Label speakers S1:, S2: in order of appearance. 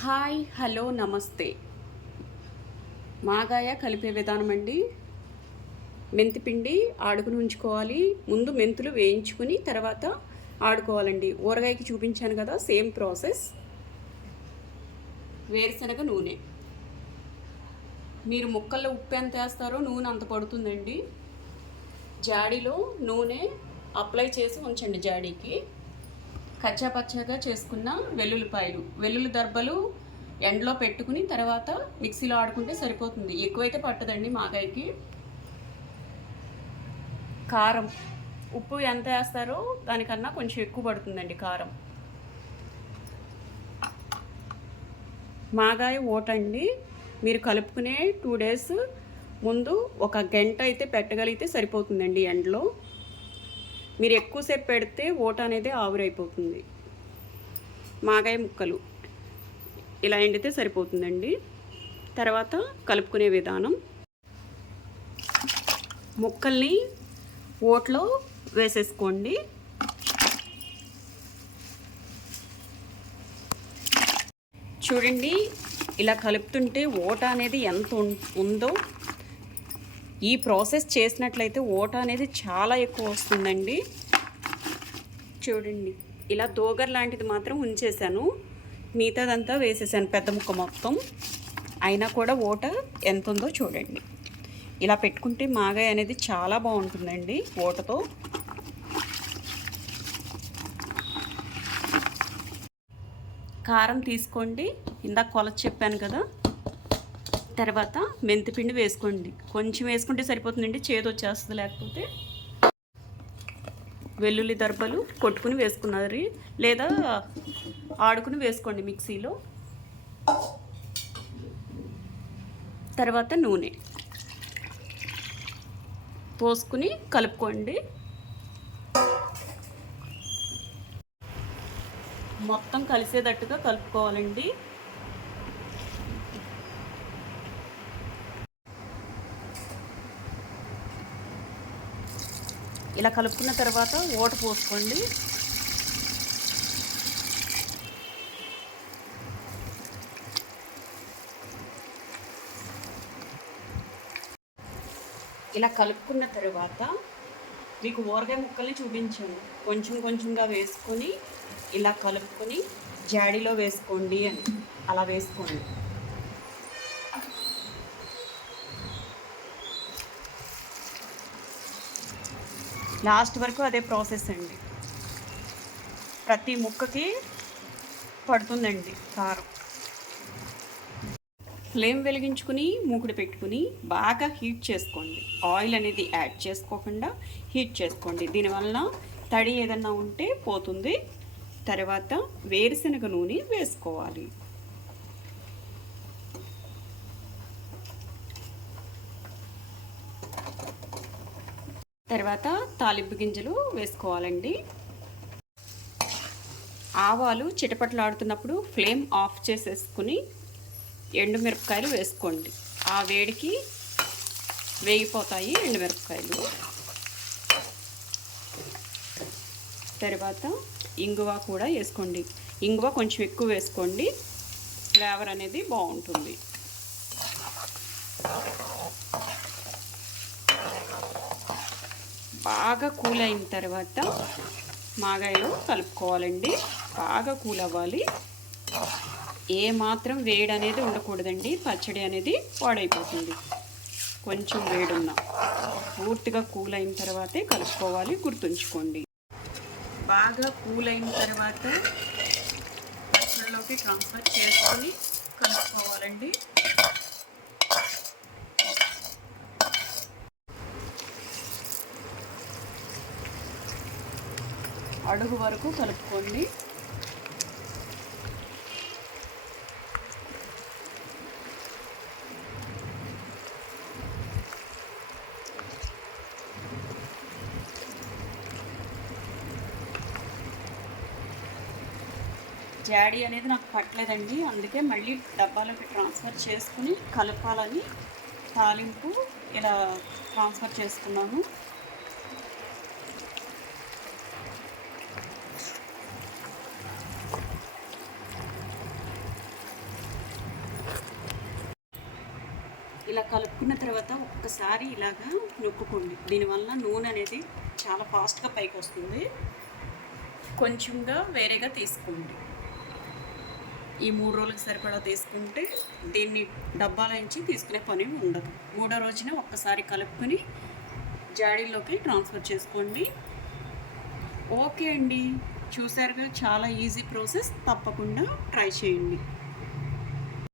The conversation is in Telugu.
S1: హాయ్ హలో నమస్తే. మాగాయ కలిపే విధానం అండి. మెంతిపిండి ఆడుకుని ఉంచుకోవాలి. ముందు మెంతులు వేయించుకుని తర్వాత ఆడుకోవాలండి. ఊరగాయకి చూపించాను కదా సేమ్ ప్రాసెస్. వేరుశనగ నూనె. మీరు ముక్కల్లో ఉప్పు ఎంత వేస్తారో నూనె అంత పడుతుందండి. జాడీలో నూనె అప్లై చేసి ఉంచండి జాడీకి. కచ్చాపచ్చాగా చేసుకున్న వెల్లుల్లిపాయలు. వెల్లుల్లి దర్బలు ఎండలో పెట్టుకుని తర్వాత మిక్సీలో ఆడుకుంటే సరిపోతుంది. ఎక్కువైతే పట్టదండి మాగాయకి. కారం. ఉప్పు ఎంత వేస్తారో దానికన్నా కొంచెం ఎక్కువ పడుతుందండి కారం. మాగాయ ఓటండి మీరు కలుపుకునే టూ డేస్ ముందు ఒక గంట అయితే పెట్టగలిగితే సరిపోతుందండి ఎండలో. మీరు ఎక్కువసేపు పెడితే ఓట అనేది ఆవిరైపోతుంది. మాగాయ ముక్కలు. ఇలా ఎండితే సరిపోతుందండి. తర్వాత కలుపుకునే విధానం. ముక్కల్ని ఓట్లో వేసేసుకోండి. చూడండి ఇలా కలుపుతుంటే ఓట అనేది ఎంత ఉం- ఉందో. ఈ ప్రాసెస్ చేసినట్లయితే ఓట అనేది చాలా ఎక్కువ వస్తుందండి. చూడండి ఇలా దోగర్ లాంటిది మాత్రం ఉంచేసాను మిగతాదంతా వేసేసాను పెద్ద ముక్క మొత్తం. అయినా కూడా ఓట ఎంత ఉందో చూడండి. ఇలా పెట్టుకుంటే మాగాయ అనేది చాలా బాగుంటుందండి ఓటతో. కారం తీసుకోండి. ఇందాక కొలచి చెప్పాను కదా తర్వాత మెంతిపిండి వేసుకోండి. కొంచెం వేసుకుంటే సరిపోతుందండి. చేదు వచ్చేస్తుంది లేకపోతే వెల్లుల్లి దర్బలు కొట్టుకుని వేసుకున్నారు లేదా ఆడుకుని వేసుకోండి మిక్సీలో. తర్వాత నూనె పోసుకుని కలుపుకోండి. మొత్తం కలిసేటట్టుగా కలుపుకోవాలండి. ఇలా కలుపుకున్న తర్వాత ఓట పోసుకోండి. ఇలా కలుపుకున్న తర్వాత మీకు ఊరగాయ ముక్కల్ని చూపించాను. కొంచెం కొంచెంగా వేసుకొని ఇలా కలుపుకొని జాడీలో వేసుకోండి అని. అలా వేసుకోండి. లాస్ట్ వరకు అదే ప్రాసెస్ అండి. ప్రతి ముక్కకి పడుతుందండి కారం. ఫ్లేమ్ వెలిగించుకుని మూకుడు పెట్టుకుని బాగా హీట్ చేసుకోండి. ఆయిల్ అనేది యాడ్ చేసుకోకుండా హీట్ చేసుకోండి. దీనివల్ల తడి ఏదన్నా ఉంటే పోతుంది. తర్వాత వేరుశనగ నూనె వేసుకోవాలి. తర్వాత తాలింపు గింజలు వేసుకోవాలండి. ఆవాలు చిటపట్లాడుతున్నప్పుడు ఫ్లేమ్ ఆఫ్ చేసేసుకుని ఎండుమిరపకాయలు వేసుకోండి. ఆ వేడికి వేగిపోతాయి ఎండుమిరపకాయలు. తర్వాత ఇంగువ కూడా వేసుకోండి. ఇంగువ కొంచెం ఎక్కువ వేసుకోండి. ఫ్లేవర్ అనేది బాగుంటుంది. బాగా కూల్ అయిన తర్వాత మాగాయలు కలుపుకోవాలండి. బాగా కూల్ అవ్వాలి. ఏ మాత్రం వేడి అనేది ఉండకూడదండి. పచ్చడి అనేది పాడైపోతుంది. కొంచెం వేడున్న పూర్తిగా కూల్ అయిన తర్వాతే కలుపుకోవాలి. గుర్తుంచుకోండి. బాగా కూల్ అయిన తర్వాత పచ్చడిలోకి ట్రాన్స్ఫర్ చేసుకొని కలుపుకోవాలండి. అడుగు వరకు కలుపుకోండి. జాడీ అనేది నాకు పట్టలేదండి. అందుకే మళ్ళీ డబ్బాలోకి ట్రాన్స్ఫర్ చేసుకుని కలపాలని తాలింపు ఇలా ట్రాన్స్ఫర్ చేసుకున్నాను. ఇలా కలుపుకున్న తర్వాత ఒక్కసారి ఇలాగా నొక్కుకోండి. దీనివల్ల నూనె అనేది చాలా ఫాస్ట్గా పైకి వస్తుంది కొంచెంగా వేరేగా తీసుకోండి. ఈ మూడు రోజులకు సరిపడా తీసుకుంటే దీన్ని డబ్బాల నుంచి తీసుకునే పని ఉండదు. మూడో రోజున ఒక్కసారి కలుపుకొని జాడీలోకి ట్రాన్స్ఫర్ చేసుకోండి. ఓకే అండి. చూసారుగా? చాలా ఈజీ ప్రాసెస్. తప్పకుండా ట్రై చేయండి.